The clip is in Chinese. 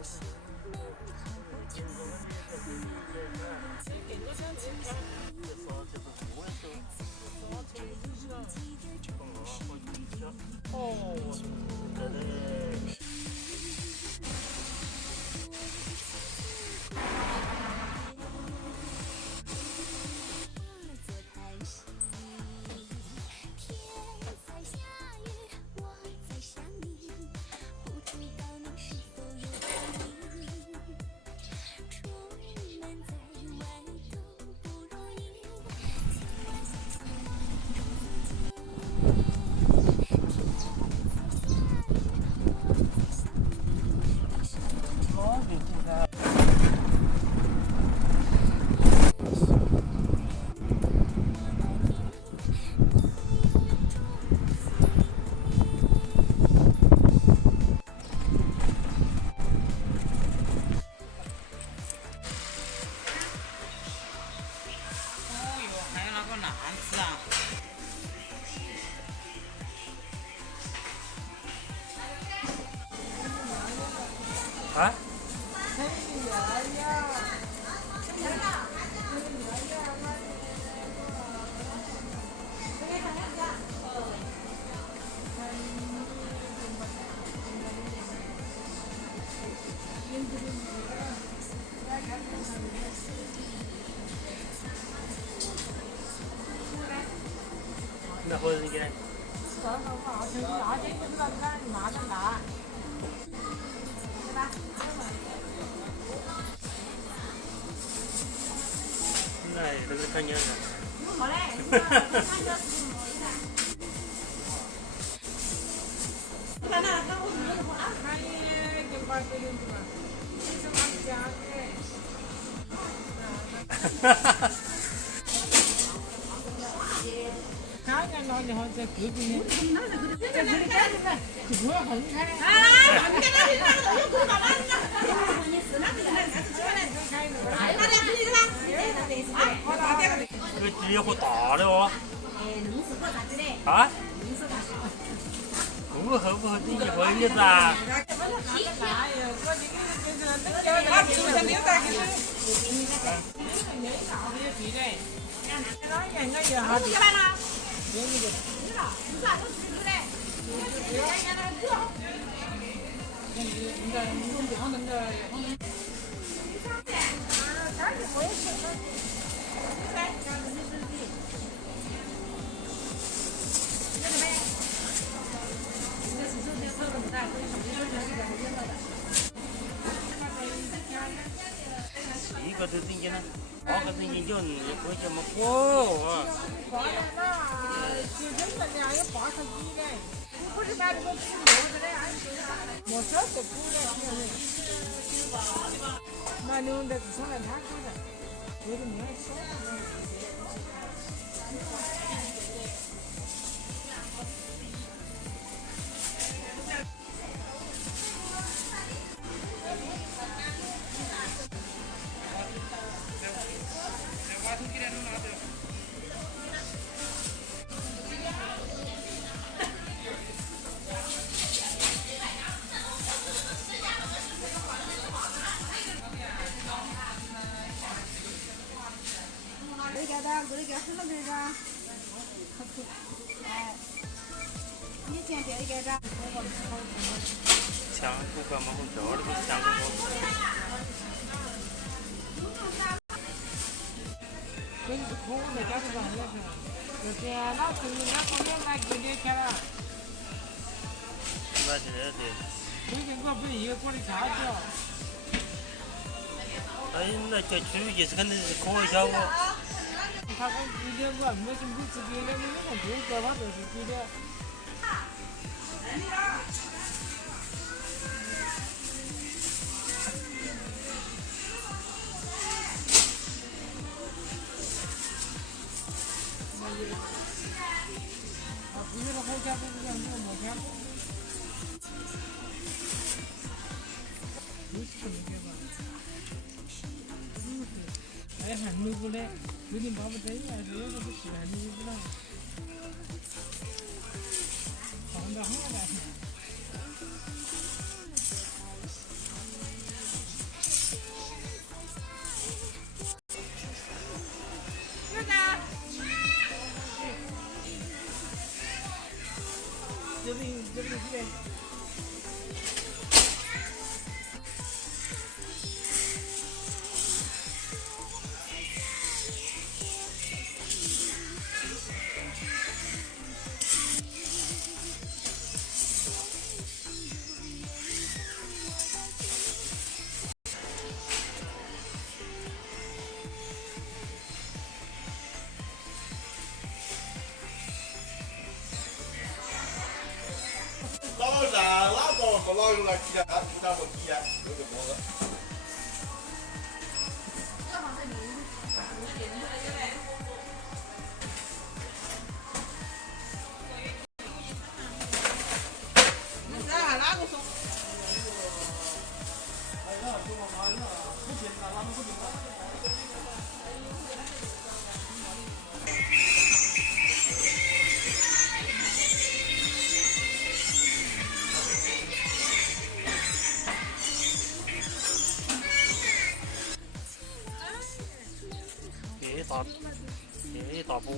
啊？那或者你给。那都是看见的。好嘞。哈哈。看老的好在隔壁呢，这里干什么？我很开。啊，你看那里那个有空干嘛？你是哪个人？那是几个人？哎，那两个女的吗？好大点个的。这个鸡好大的哦。弄是做啥子的？啊？弄是啥子？不厚不厚的一回的噻。一个都挣钱了，8个挣钱就2块钱嘛，嚯！花了那就扔了两有80几的，不是买那个土豆子的，没少吃苦的，买牛的至少来2块的，有的没有少。我的给很多人家，哎，以前这里给着。香菇干嘛好吃？这个香菇好吃。跟空的家是吧？就是那从人家后面来给你钱了。买这的。最近我不是一个锅的差距了。哎，那叫出去是肯定是可笑哦。他说今天我没什么吃别的，你那个不做他就是别的。别的好家伙，这样子没钱。哎，还没过来，有点把不得呀，这个不是还没过来。放到好了。我老用那鸡蛋，他不打过鸡蛋，有这么个。大波。